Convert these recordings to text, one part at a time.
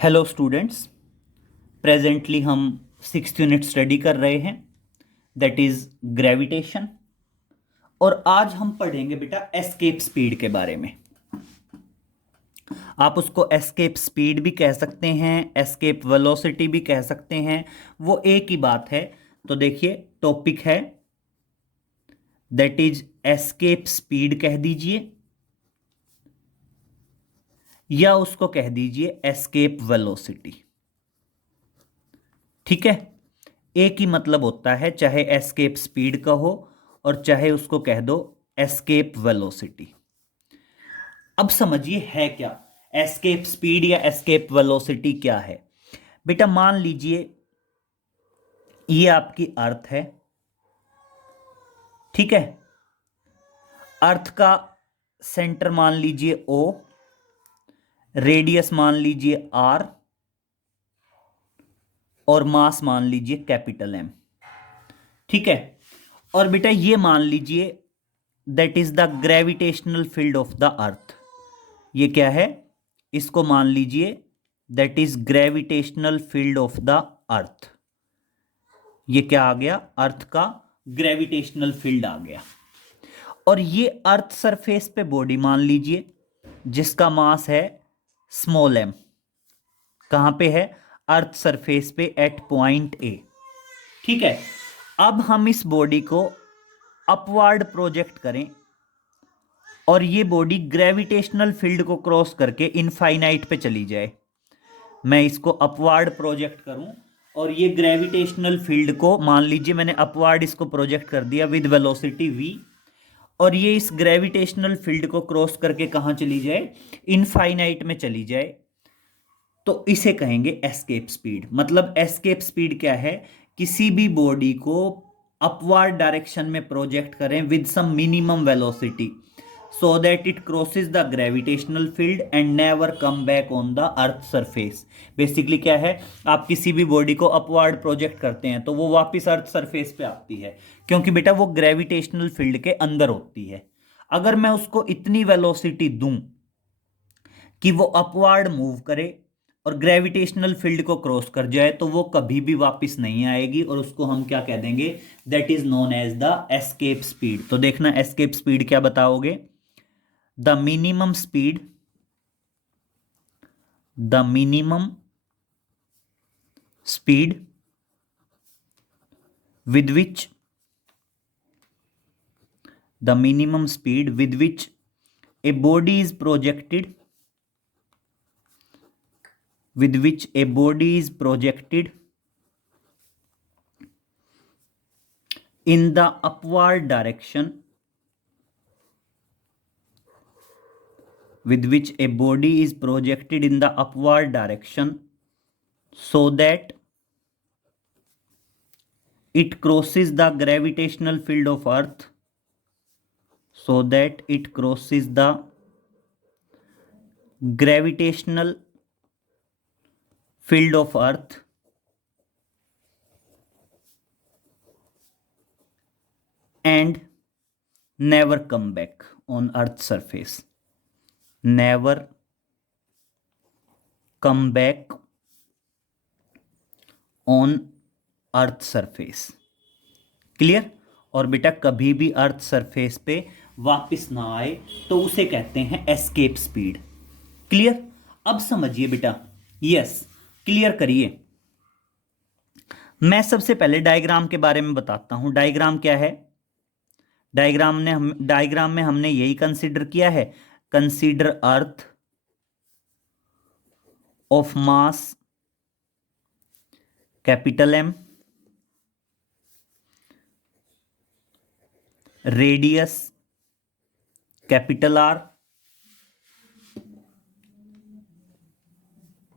Hello students. Presently हम 6th unit study कर रहे हैं, दैट इज ग्रेविटेशन। और आज हम पढ़ेंगे बेटा एस्केप स्पीड के बारे में। आप उसको एस्केप स्पीड भी कह सकते हैं, एस्केप वेलोसिटी भी कह सकते हैं, वो एक ही बात है। तो देखिए, टॉपिक है दैट इज एस्केप स्पीड कह दीजिए, या उसको कह दीजिए एस्केप वेलोसिटी। ठीक है, एक ही मतलब होता है, चाहे एस्केप स्पीड कहो और चाहे उसको कह दो एस्केप वेलोसिटी। अब समझिए है क्या एस्केप स्पीड या एस्केप वेलोसिटी क्या है। बेटा मान लीजिए ये आपकी अर्थ है, ठीक है। अर्थ का सेंटर मान लीजिए ओ, रेडियस मान लीजिए आर, और मास मान लीजिए कैपिटल एम। ठीक है, और बेटा ये मान लीजिए that is the gravitational field of the earth. ये क्या है, इसको मान लीजिए that is gravitational field of the earth. ये क्या आ गया, अर्थ का ग्रेविटेशनल फील्ड आ गया। और ये अर्थ सरफेस पे बॉडी मान लीजिए जिसका मास है स्मॉल एम। कहां पे है, अर्थ सरफेस पे एट पॉइंट ए। ठीक है, अब हम इस बॉडी को अपवर्ड प्रोजेक्ट करें और ये बॉडी ग्रेविटेशनल फील्ड को क्रॉस करके इनफाइनाइट पे चली जाए। मैं इसको अपवर्ड प्रोजेक्ट करूं और ये ग्रेविटेशनल फील्ड को मान लीजिए मैंने अपवर्ड इसको प्रोजेक्ट कर दिया विद वेलोसिटी v, और ये इस ग्रेविटेशनल फील्ड को क्रॉस करके कहां चली जाए, इनफाइनाइट में चली जाए, तो इसे कहेंगे एस्केप स्पीड। मतलब एस्केप स्पीड क्या है, किसी भी बॉडी को अपवर्ड डायरेक्शन में प्रोजेक्ट करें with some minimum velocity so that it crosses the gravitational field and never come back on the earth surface. Basically क्या है, आप किसी भी बॉडी को अपवर्ड प्रोजेक्ट करते हैं तो वो वापस अर्थ सरफेस पे आती है, क्योंकि बेटा वो ग्रेविटेशनल फील्ड के अंदर होती है। अगर मैं उसको इतनी वेलोसिटी दूं कि वो अपवर्ड मूव करे और ग्रेविटेशनल फील्ड को क्रॉस कर जाए, तो वो कभी भी वापस नहीं आएगी, और उसको हम क्या कह देंगे, that is known as the escape speed. तो देखना एस्केप स्पीड क्या बताओगे, the minimum speed, the minimum speed with which, the minimum speed with which a body is projected, with which a body is projected in the upward direction, with which a body is projected in the upward direction so that it crosses the gravitational field of earth, so that it crosses the gravitational field of earth and never come back on earth surface, never come back on earth surface. Clear, और बेटा कभी भी earth surface पे वापस ना आए तो उसे कहते हैं एस्केप स्पीड। क्लियर, अब समझिए बेटा, यस क्लियर करिए। मैं सबसे पहले डायग्राम के बारे में बताता हूं। डायग्राम क्या है, डायग्राम में हमने यही कंसीडर किया है, consider earth of mass capital M, radius capital R,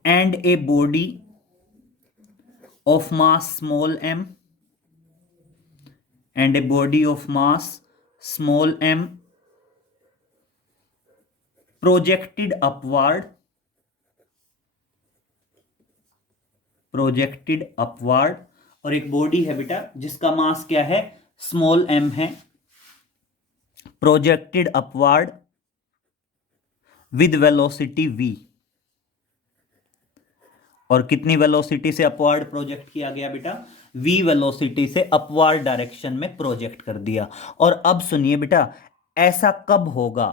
and a body of mass small m, and a body of mass small m projected upward, और एक बॉडी है बेटा जिसका मास क्या है, स्मॉल m है, projected upward with velocity v। और कितनी वेलोसिटी से अपवर्ड प्रोजेक्ट किया गया बेटा? v वेलोसिटी से अपवर्ड डायरेक्शन में प्रोजेक्ट कर दिया। और अब सुनिए बेटा, ऐसा कब होगा?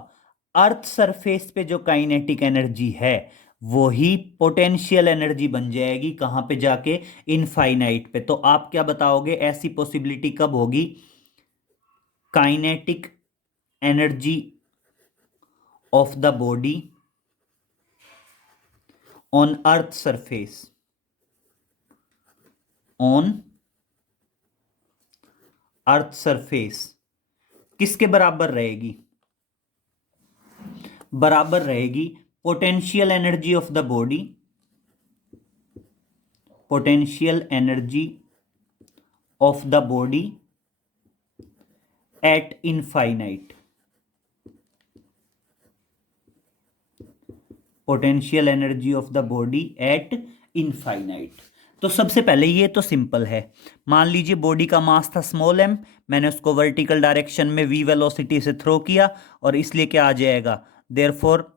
अर्थ सरफेस पे जो काइनेटिक एनर्जी है वही पोटेंशियल एनर्जी बन जाएगी, कहां पे जाके? इनफाइनाइट पे। तो आप क्या बताओगे, ऐसी पॉसिबिलिटी कब होगी? Kinetic energy of the body on earth surface, on earth surface किसके बराबर रहेगी? बराबर रहेगी potential energy of the body, potential energy of the body at infinite, potential energy of the body at infinite. तो सबसे पहले ये तो सिंपल है। मान लीजिए बॉडी का मास था स्मॉल m, मैंने उसको वर्टिकल डायरेक्शन में v वेलोसिटी से थ्रो किया, और इसलिए क्या आ जाएगा? Therefore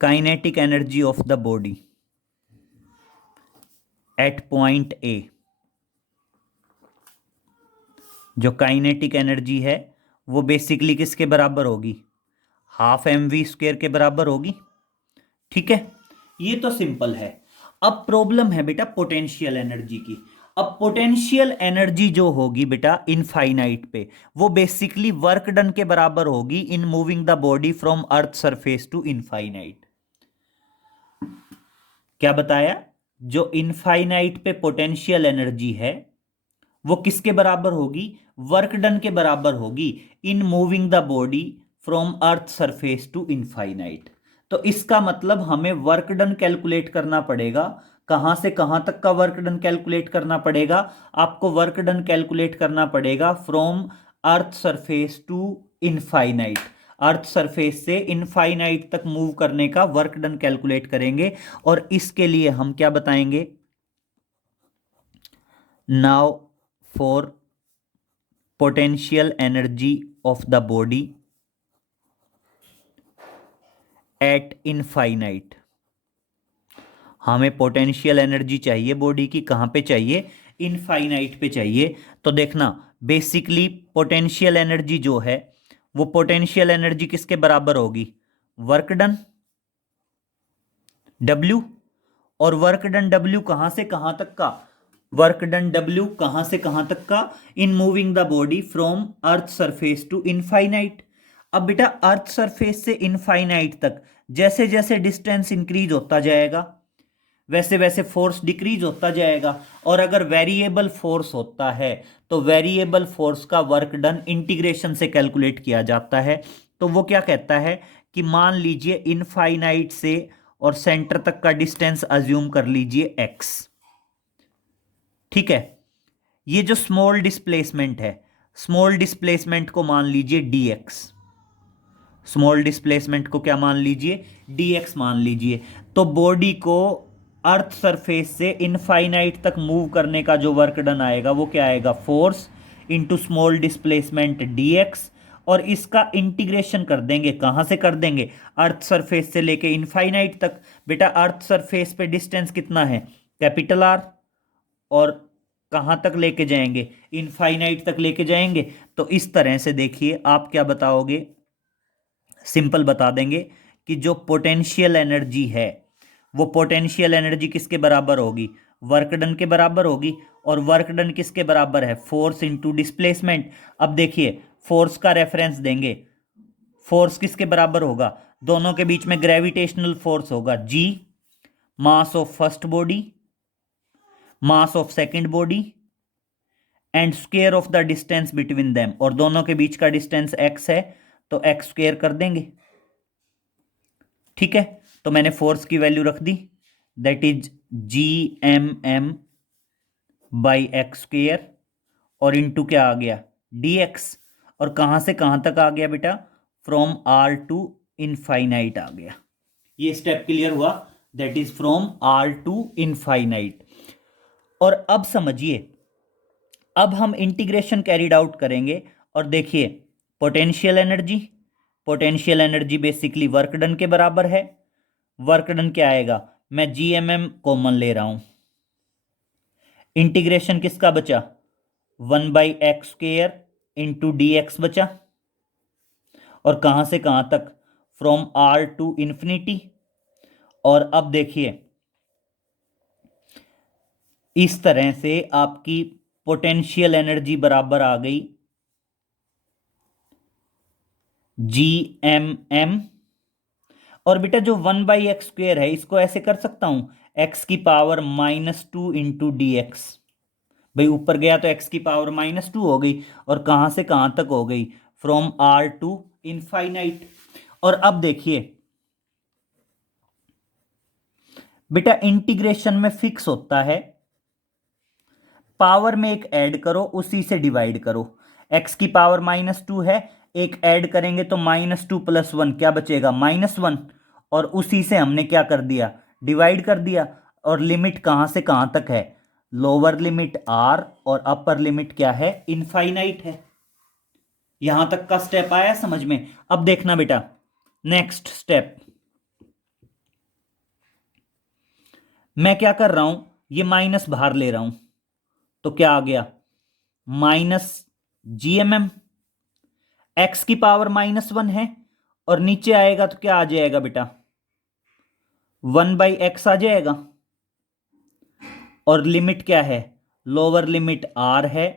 kinetic energy of the body at point A, जो काइनेटिक एनर्जी है वो बेसिकली किसके बराबर होगी? हाफ mv² के बराबर होगी। ठीक है, ये तो सिंपल है। अब प्रॉब्लम है बेटा पोटेंशियल एनर्जी की। अब पोटेंशियल एनर्जी जो होगी बेटा इनफाइनाइट पे, वो बेसिकली वर्क डन के बराबर होगी in moving the body from earth surface to infinite. क्या बताया? जो इनफाइनाइट पे पोटेंशियल एनर्जी है वो किसके बराबर होगी? वर्क डन के बराबर होगी in moving the body from earth surface to infinite. तो इसका मतलब हमें वर्क डन कैलकुलेट करना पड़ेगा। कहां से कहां तक का वर्क डन कैलकुलेट करना पड़ेगा? आपको वर्क डन कैलकुलेट करना पड़ेगा from earth surface to infinite. Earth surface से इनफाइनाइट तक मूव करने का वर्क डन कैलकुलेट करेंगे, और इसके लिए हम क्या बताएंगे? Now for potential energy of the body at infinite, हमें पोटेंशियल एनर्जी चाहिए बॉडी की, कहां पे चाहिए? इनफाइनाइट पे चाहिए। तो देखना, बेसिकली पोटेंशियल एनर्जी जो है वो पोटेंशियल एनर्जी किसके बराबर होगी? Work done W। और वर्क डन W कहां से कहां तक का? वर्क डन W कहां से कहां तक का? In moving the body from earth surface to infinite. अब बेटा अर्थ सरफेस से इनफाइनाइट तक जैसे जैसे डिस्टेंस इंक्रीज होता जाएगा वैसे वैसे फोर्स डिक्रीज होता जाएगा। और अगर वेरिएबल फोर्स होता है तो वेरिएबल फोर्स का वर्क डन इंटीग्रेशन से कैलकुलेट किया जाता है। तो वो क्या कहता है कि मान लीजिए इनफाइनाइट से और सेंटर तक का डिस्टेंस अज्यूम कर लीजिए x। ठीक है, ये जो स्मॉल डिस्प्लेसमेंट है, स्मॉल डिस्प्लेसमेंट को मान लीजिए dx। स्मॉल डिस्प्लेसमेंट को क्या मान लीजिए? dx मान लीजिए। तो बॉडी को अर्थ सरफेस से इनफाइनाइट तक मूव करने का जो वर्क डन आएगा वो क्या आएगा? Force into small displacement dx। और इसका इंटीग्रेशन कर देंगे, कहां से कर देंगे? अर्थ सरफेस से लेके इनफाइनाइट तक। बेटा अर्थ सरफेस पे डिस्टेंस कितना है? Capital R। और कहां तक लेके जाएंगे? इनफाइनाइट तक लेके जाएंगे। तो इस तरह से देखिए, आप क्या बताओगे? सिंपल बता देंगे कि जो पोटेंशियल एनर्जी है वो पोटेंशियल एनर्जी किसके बराबर होगी? वर्क डन के बराबर होगी। और वर्क डन किसके बराबर है? Force into displacement. अब देखिए, फोर्स का रेफरेंस देंगे। फोर्स किसके बराबर होगा? दोनों के बीच में ग्रेविटेशनल फोर्स होगा G, mass of first body, mass of second body, and square of the distance between them. और दोनों के बीच का डिस्टेंस x है तो x स्क्वायर कर देंगे। ठीक है, तो मैंने फोर्स की वैल्यू रख दी, that is GMM by X square, और इंटू क्या आ गया? dx। और कहां से कहां तक आ गया बेटा? फ्रॉम R टू इनफाइनाइट आ गया। ये स्टेप क्लियर हुआ, that is from R to infinite. और अब समझिए, अब हम इंटीग्रेशन कैरिड आउट करेंगे और देखिए potential energy, potential energy basically work done के बराबर है। वर्क डन क्या आएगा, मैं जी एम एम कॉमन ले रहा हूं, इंटीग्रेशन किसका बचा, 1/x² इंटू डी एक्स बचा, और कहां से कहां तक, फ्रॉम आर टू इंफिनिटी। और अब देखिए इस तरह से आपकी पोटेंशियल एनर्जी बराबर आ गई जी एम एम। और बेटा जो 1/x² है इसको ऐसे कर सकता हूं, x⁻⁻² इंटू डी एक्स। भाई ऊपर गया तो x⁻⁻² हो गई, और कहां से कहां तक हो गई, फ्रॉम आर टू इनफाइनाइट। और अब देखिए बेटा इंटीग्रेशन में फिक्स होता है, पावर में एक ऐड करो उसी से डिवाइड करो, x⁻⁻² है, एक ऐड करेंगे तो -2 + 1 क्या बचेगा, -1, और उसी से हमने क्या कर दिया, डिवाइड कर दिया। और लिमिट कहां से कहां तक है, लोअर लिमिट r और अपर लिमिट क्या है, इनफाइनाइट है। यहां तक का स्टेप आया समझ में। अब देखना बेटा नेक्स्ट स्टेप, मैं क्या कर रहा हूं, ये माइनस बाहर ले रहा हूं, तो क्या आ गया, -GMM, x⁻⁻1 है, और नीचे आएगा तो क्या आ जाएगा बेटा, 1/x आ जाएगा। और लिमिट क्या है, लोअर लिमिट r है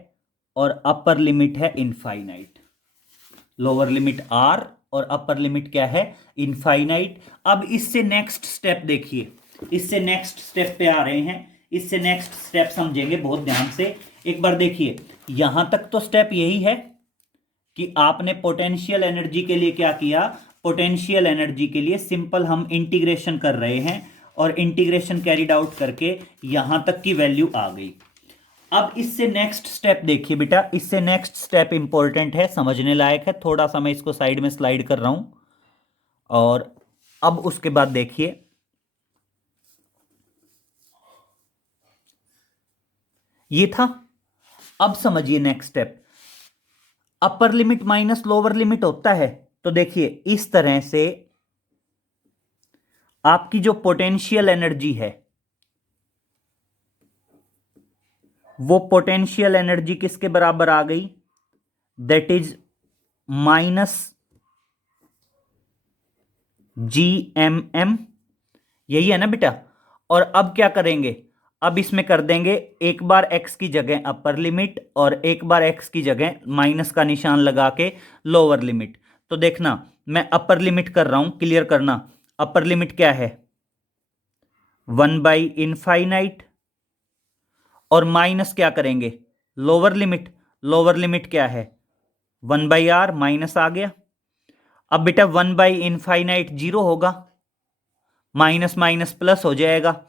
और अपर लिमिट है इनफाइनाइट, लोअर लिमिट r और अपर लिमिट क्या है, इनफाइनाइट। अब इससे नेक्स्ट स्टेप देखिए, इससे नेक्स्ट स्टेप पे आ रहे हैं, इससे नेक्स्ट स्टेप समझेंगे बहुत ध्यान से। एक बार देखिए यहां तक तो स्टेप यही है कि आपने पोटेंशियल एनर्जी के लिए क्या किया, पोटेंशियल एनर्जी के लिए सिंपल हम इंटीग्रेशन कर रहे हैं, और इंटीग्रेशन कैरिड आउट करके यहां तक की वैल्यू आ गई। अब इससे नेक्स्ट स्टेप देखिए बेटा, इससे नेक्स्ट स्टेप इंपॉर्टेंट है, समझने लायक है, थोड़ा सा मैं इसको साइड में स्लाइड कर रहा हूं। और अब उसके बाद देखिए ये था। अब समझिए next step, upper limit minus lower limit होता है, तो देखिए इस तरह से आपकी जो पोटेंशियल एनर्जी है वो पोटेंशियल एनर्जी किसके बराबर आ गई, दैट इज -GMM, यही है ना बेटा। और अब क्या करेंगे, अब इसमें कर देंगे एक बार x की जगह अपर लिमिट और एक बार x की जगह माइनस का निशान लगा के लोअर लिमिट। तो देखना मैं अपर लिमिट कर रहा हूं, क्लियर करना, अपर लिमिट क्या है, 1/∞, और माइनस क्या करेंगे, लोअर लिमिट, लोअर लिमिट क्या है, 1/r, माइनस आ गया। अब बेटा 1/∞ 0 होगा, माइनस माइनस प्लस हो जाएगा,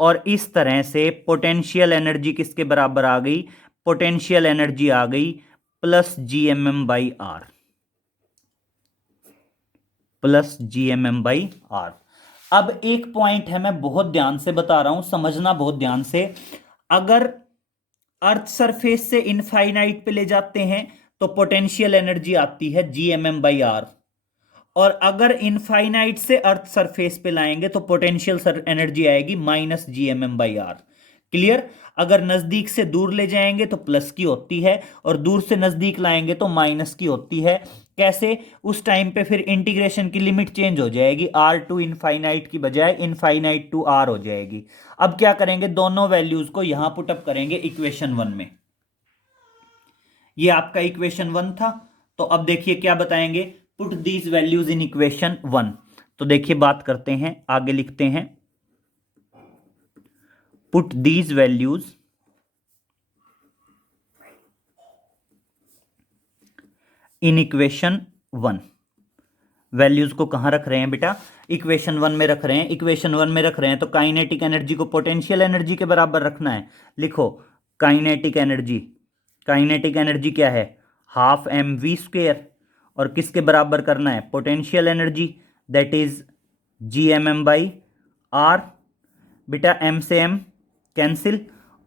और इस तरह से पोटेंशियल एनर्जी किसके बराबर आ गई, पोटेंशियल एनर्जी आ गई +GMM/r, +GMM/r। अब एक पॉइंट है, मैं बहुत ध्यान से बता रहा हूं, समझना बहुत ध्यान से। अगर अर्थ सरफेस से इनफाइनाइट पे ले जाते हैं तो पोटेंशियल एनर्जी आती है GMM/r, और अगर इनफाइनाइट से अर्थ सरफेस पे लाएंगे तो पोटेंशियल एनर्जी आएगी -GMM/r। क्लियर। अगर नजदीक से दूर ले जाएंगे तो प्लस की होती है, और दूर से नजदीक लाएंगे तो माइनस की होती है। कैसे, उस टाइम पे फिर इंटीग्रेशन की लिमिट चेंज हो जाएगी, r टू इनफाइनाइट की बजाय इनफाइनाइट टू r हो जाएगी। अब क्या करेंगे, दोनों वैल्यूज को यहां पुटअप करेंगे इक्वेशन 1 में। ये आपका इक्वेशन 1 था, तो अब देखिए क्या बताएंगे, put these values in equation 1। तो देखिए बात करते हैं, आगे लिखते हैं, put these values in equation 1। Values को कहां रख रहे हैं बेटा, इक्वेशन 1 में रख रहे हैं। इक्वेशन 1 में रख रहे हैं तो काइनेटिक एनर्जी को पोटेंशियल एनर्जी के बराबर रखना है। लिखो काइनेटिक एनर्जी, काइनेटिक एनर्जी क्या है, ½ mv², और किसके बराबर करना है, potential energy, that is GMM/r। बेटा m से m कैंसिल,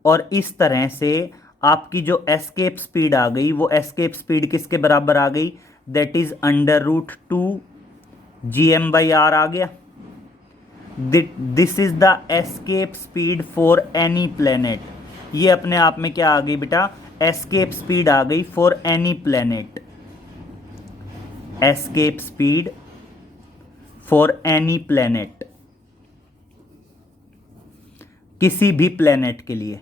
और इस तरह से आपकी जो एस्केप स्पीड आ गई वो एस्केप स्पीड किसके बराबर आ गई, दैट इज √2 GM/r आ गया। This is the escape speed for any planet. ये अपने आप में क्या आ गई बेटा, एस्केप स्पीड आ गई for any planet, escape speed for any planet, किसी भी प्लेनेट के लिए।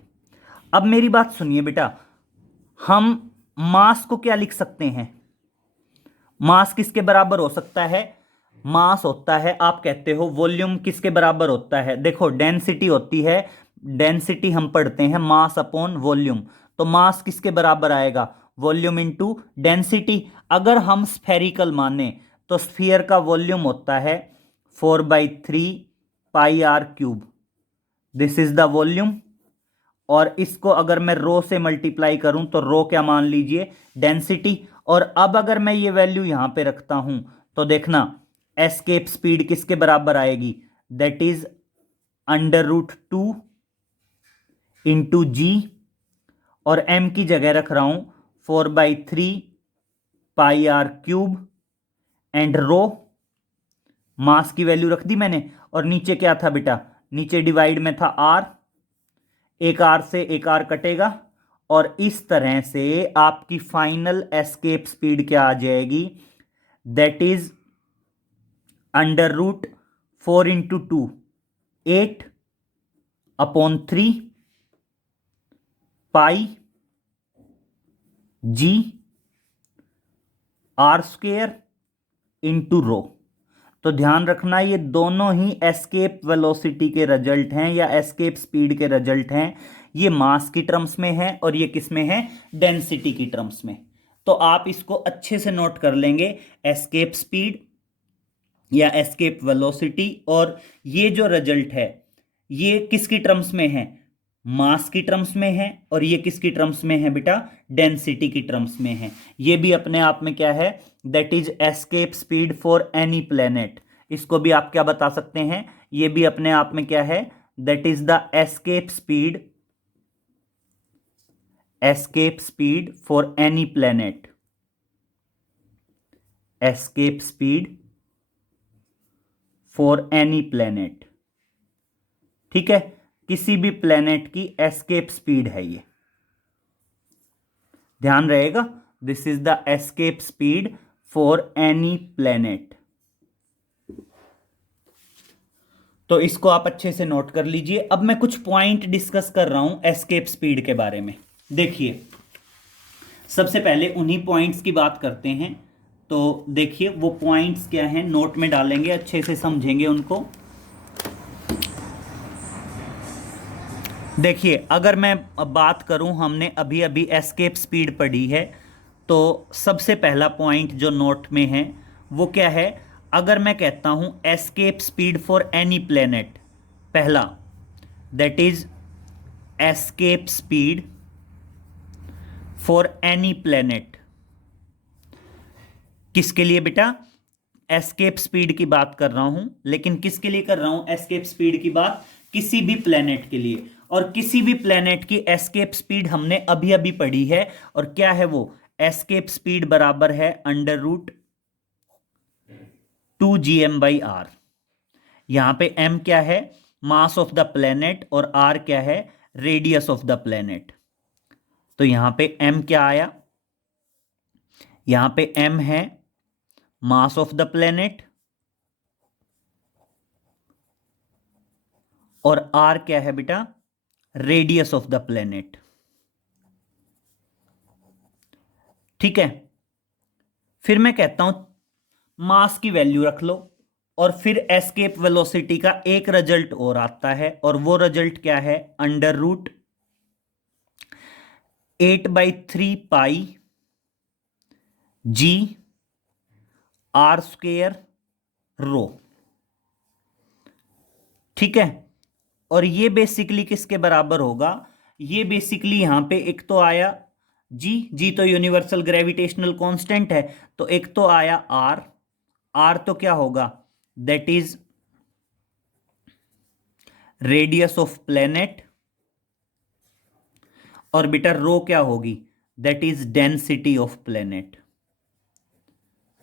अब मेरी बात सुनिए बेटा, हम मास को क्या लिख सकते हैं, मास किसके बराबर हो सकता है, मास होता है, आप कहते हो वॉल्यूम किसके बराबर होता है, देखो डेंसिटी होती है, डेंसिटी हम पढ़ते हैं मास अपॉन वॉल्यूम, तो मास किसके बराबर आएगा, वॉल्यूम इनटू डेंसिटी। अगर हम स्फेरिकल माने तो स्फीयर का वॉल्यूम होता है 4/3 pi R cube, this is the volume. और इसको अगर मैं रो से मल्टीप्लाई करूं तो रो क्या मान लीजिए, डेंसिटी। और अब अगर मैं ये वैल्यू यहां पे रखता हूं तो देखना एस्केप स्पीड किसके बराबर आएगी, दैट इज √2 इंटू जी, और एम की जगह रख रहा हूं 4/3 पाई आर क्यूब, एंड रो मास की वैल्यू रख दी मैंने, और नीचे क्या था बेटा, नीचे डिवाइड में था आर, एक आर से एक आर कटेगा, और इस तरह से आपकी फाइनल एस्केप स्पीड क्या आ जाएगी, that is √4 into 2 8/3 pi G R square into rho. तो ध्यान रखना ये दोनों ही एस्केप वेलोसिटी के रिजल्ट हैं या एस्केप स्पीड के रिजल्ट हैं, ये मास की टर्म्स में है और ये किस में है, डेंसिटी की टर्म्स में। तो आप इसको अच्छे से नोट कर लेंगे, एस्केप स्पीड या एस्केप वेलोसिटी, और ये जो रिजल्ट है ये किसकी टर्म्स में है, मास की टर्म्स में है, और ये किसकी टर्म्स में है बेटा, डेंसिटी की टर्म्स में है। ये भी अपने आप में क्या है, that is escape speed for any planet. इसको भी आप क्या बता सकते हैं, ये भी अपने आप में क्या है, that is the escape speed, escape speed for any planet, escape speed for any planet. ठीक है, किसी भी प्लेनेट की एस्केप स्पीड है ये, ध्यान रहेगा, this is the escape speed for any planet. तो इसको आप अच्छे से नोट कर लीजिए। अब मैं कुछ पॉइंट डिस्कस कर रहा हूं एस्केप स्पीड के बारे में। देखिए सबसे पहले उन्हीं पॉइंट्स की बात करते हैं, तो देखिए वो पॉइंट्स क्या हैं, नोट में डालेंगे, अच्छे से समझेंगे उनको। देखिए अगर मैं बात करूं, हमने अभी अभी एस्केप स्पीड पढ़ी है, तो सबसे पहला पॉइंट जो नोट में है वो क्या है, अगर मैं कहता हूं escape speed for any planet, पहला that is escape speed for any planet, किसके लिए बेटा, एस्केप स्पीड की बात कर रहा हूं, लेकिन किसके लिए कर रहा हूं एस्केप स्पीड की बात, किसी भी प्लेनेट के लिए। और किसी भी प्लेनेट की एस्केप स्पीड हमने अभी अभी पढ़ी है, और क्या है वो, एस्केप स्पीड बराबर है √2gm/r। यहां पे m क्या है, मास ऑफ द प्लेनेट, और r क्या है, रेडियस ऑफ द प्लेनेट। तो यहां पे m क्या आया, यहां पे m है मास ऑफ द प्लेनेट, और r क्या है बेटा, रेडियस ऑफ द प्लेनेट। ठीक है, फिर मैं कहता हूं मास की वैल्यू रख लो, और फिर एस्केप वेलोसिटी का एक रिजल्ट और आता है, और वो रिजल्ट क्या है, √8/3 पाई जी आर स्क्वेयर रो। ठीक है, और ये बेसिकली किसके बराबर होगा, ये बेसिकली यहां पे एक तो आया जी, जी तो यूनिवर्सल ग्रेविटेशनल कांस्टेंट है, तो एक तो आया आर, आर तो क्या होगा, that is radius of planet, और बेटा रो क्या होगी, that is density of planet,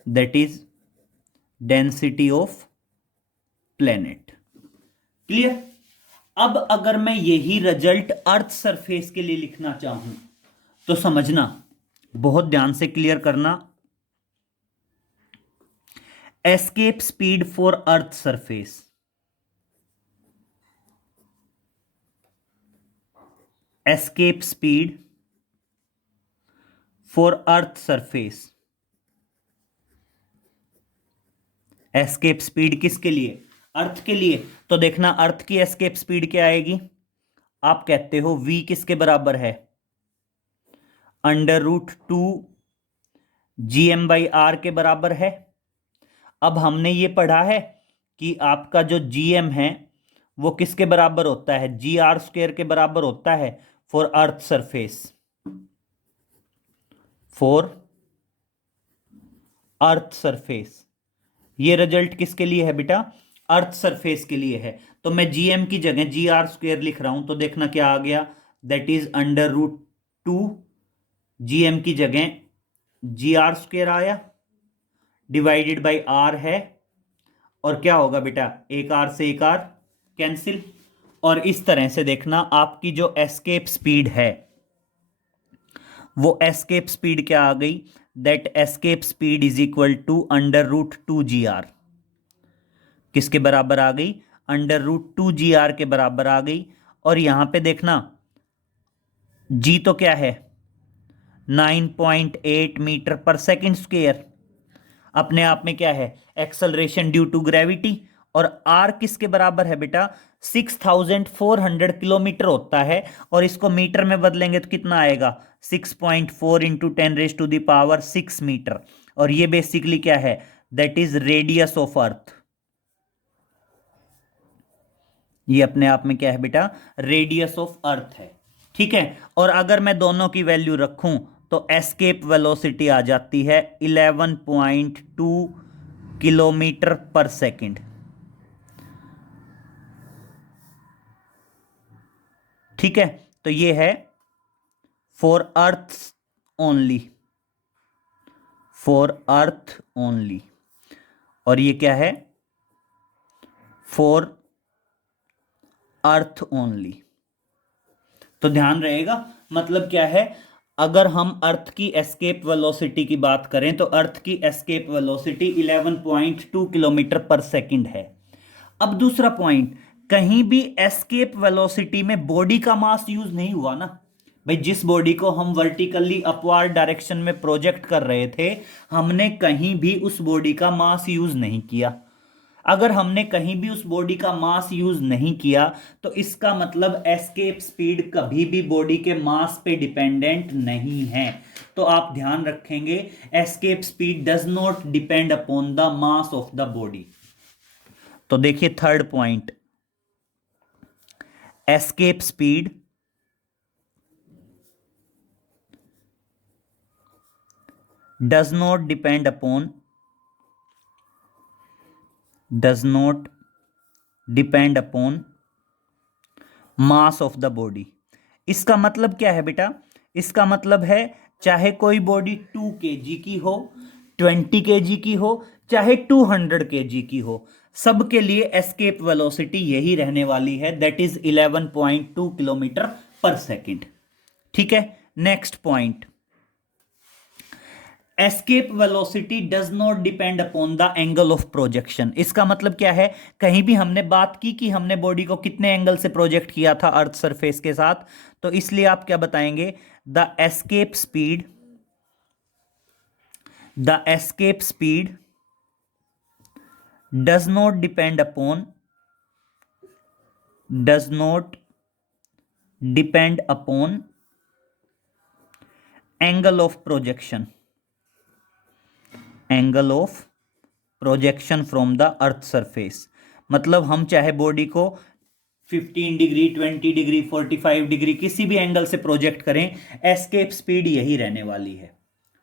that is density of planet. Clear? अब अगर मैं यही रिजल्ट अर्थ सरफेस के लिए लिखना चाहूं तो समझना, बहुत ध्यान से क्लियर करना। Escape speed for earth surface, escape speed for earth surface, escape speed किसके लिए? अर्थ के लिए। तो देखना अर्थ की एस्केप स्पीड क्या आएगी? आप कहते हो v किसके बराबर है? √2 GM/r के बराबर है। अब हमने ये पढ़ा है कि आपका जो GM है वो किसके बराबर होता है? GR² के बराबर होता है for earth surface, for earth surface. ये रिजल्ट किसके लिए है बेटा? अर्थ सरफेस के लिए है। तो मैं GM की जगह GR² लिख रहा हूं, तो देखना क्या आ गया, दैट इज √2 GM की जगह GR² आया, डिवाइडेड बाई R है, और क्या होगा बेटा, एक R से एक R कैंसिल। और इस तरह से देखना आपकी जो एस्केप स्पीड है वो एस्केप स्पीड क्या आ गई? That escape speed is equal to √2 GR। किसके बराबर आ गई? √2 GR के बराबर आ गई। और यहां पे देखना G तो क्या है? 9.8 मीटर पर सेकेंड स्क्वायर, अपने आप में क्या है? Acceleration due to gravity. और R किसके बराबर है बेटा? 6400 किलोमीटर होता है, और इसको मीटर में बदलेंगे तो कितना आएगा? 6.4 इंटू 10⁶ मीटर। और ये बेसिकली क्या है? That is radius of earth. ये अपने आप में क्या है बेटा? रेडियस ऑफ अर्थ है। ठीक है। और अगर मैं दोनों की वैल्यू रखूं तो एस्केप वेलोसिटी आ जाती है 11.2 किलोमीटर पर सेकंड। ठीक है। तो ये है for earth only, for earth only. और ये क्या है? For earth only. तो ध्यान रहेगा, मतलब क्या है, अगर हम अर्थ की एस्केप वेलोसिटी की बात करें तो अर्थ की एस्केप वेलोसिटी 11.2 किलोमीटर पर सेकंड है। अब दूसरा पॉइंट, कहीं भी एस्केप वेलोसिटी में बॉडी का मास यूज नहीं हुआ ना भाई। जिस बॉडी को हम वर्टिकली अपवार्ड डायरेक्शन में प्रोजेक्ट कर रहे थे, हमने कहीं भी उस बॉडी का मास यूज नहीं किया। अगर हमने कहीं भी उस बॉडी का मास यूज नहीं किया तो इसका मतलब एस्केप स्पीड कभी भी बॉडी के मास पे डिपेंडेंट नहीं है। तो आप ध्यान रखेंगे, escape speed does not depend upon the mass of the body. तो देखिए third point, escape speed does not depend upon, does not depend upon mass of the body। इसका मतलब क्या है बेटा? इसका मतलब है चाहे कोई बॉडी 2 kg की हो, 20 kg की हो, चाहे 200 kg की हो, सबके लिए एस्केप वेलोसिटी यही रहने वाली है, दैट इज 11.2 किलोमीटर पर सेकेंड। ठीक है। Next point, escape velocity does not depend upon the angle of projection. इसका मतलब क्या है? कहीं भी हमने बात की कि हमने बॉडी को कितने एंगल से प्रोजेक्ट किया था अर्थ सरफेस के साथ, तो इसलिए आप क्या बताएंगे? The escape speed, the escape speed does not depend upon, does not depend upon angle of projection, angle of projection from the earth surface. मतलब हम चाहे बॉडी को 15 डिग्री, 20 डिग्री, 45 डिग्री किसी भी एंगल से प्रोजेक्ट करें, एस्केप स्पीड यही रहने वाली है।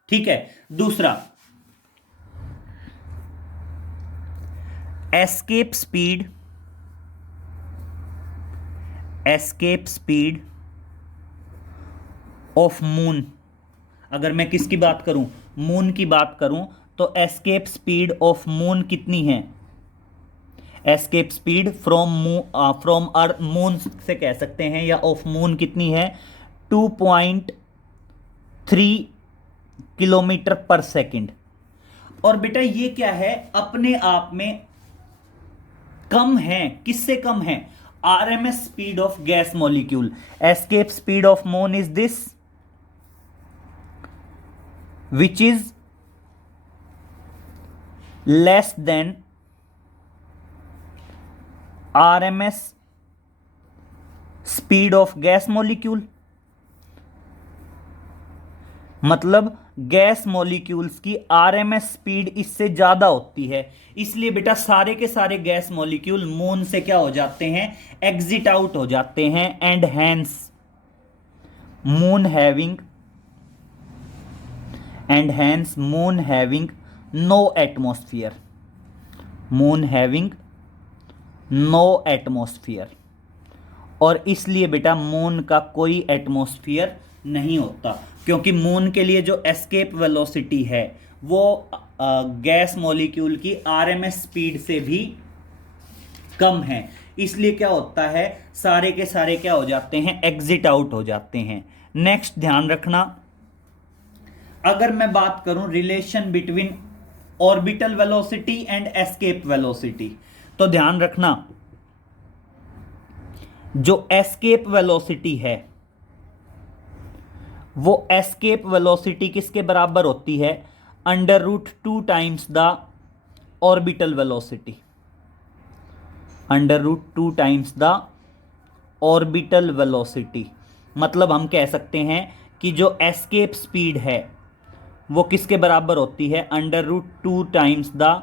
ठीक है। दूसरा, escape speed, escape speed of moon. अगर मैं किसकी बात करूं? मून की बात करूं तो एस्केप स्पीड ऑफ मून कितनी है? Escape speed from earth moon से कह सकते हैं, या ऑफ मून कितनी है, 2.3 किलोमीटर पर सेकंड। और बेटा ये क्या है, अपने आप में कम है, किससे कम है, RMS speed of gas molecule. Escape speed of moon is this which is less than RMS speed of gas molecule. मतलब गैस मॉलिक्यूल्स की RMS स्पीड इससे ज्यादा होती है, इसलिए बेटा सारे के सारे गैस मॉलिक्यूल मून से क्या हो जाते हैं, एग्जिट आउट हो जाते हैं। And hence moon having no atmosphere, moon having no atmosphere. और इसलिए बेटा मून का कोई एटमॉस्फेयर नहीं होता, क्योंकि मून के लिए जो एस्केप वेलोसिटी है वो गैस मॉलिक्यूल की आरएमएस स्पीड से भी कम है। इसलिए क्या होता है, सारे के सारे क्या हो जाते हैं, एग्जिट आउट हो जाते हैं। नेक्स्ट ध्यान रखना, अगर मैं बात करूं relation between orbital velocity and escape velocity, तो ध्यान रखना जो एस्केप वेलोसिटी है वो एस्केप वेलोसिटी किसके बराबर होती है, √2 times the orbital velocity, √2 times the orbital velocity. मतलब हम कह सकते हैं कि जो एस्केप स्पीड है वो किसके बराबर होती है, √2 टाइम्स द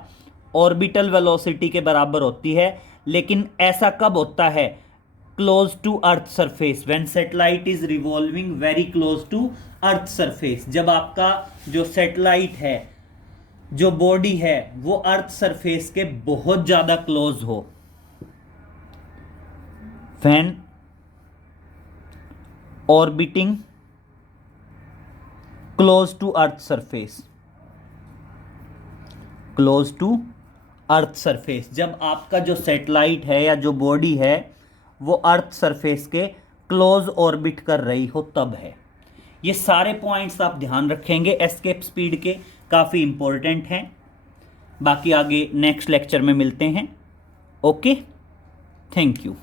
ऑर्बिटल वेलोसिटी के बराबर होती है। लेकिन ऐसा कब होता है, close to earth surface, when satellite is revolving very close to earth surface. जब आपका जो सैटेलाइट है, जो बॉडी है, वो अर्थ सरफेस के बहुत ज्यादा क्लोज हो, when orbiting close to earth surface, close to earth surface. जब आपका जो सैटेलाइट है या जो बॉडी है वो अर्थ सरफेस के क्लोज ऑर्बिट कर रही हो, तब है। ये सारे पॉइंट्स आप ध्यान रखेंगे एस्केप स्पीड के, काफ़ी इंपॉर्टेंट हैं। बाकी आगे नेक्स्ट लेक्चर में मिलते हैं। Okay, thank you.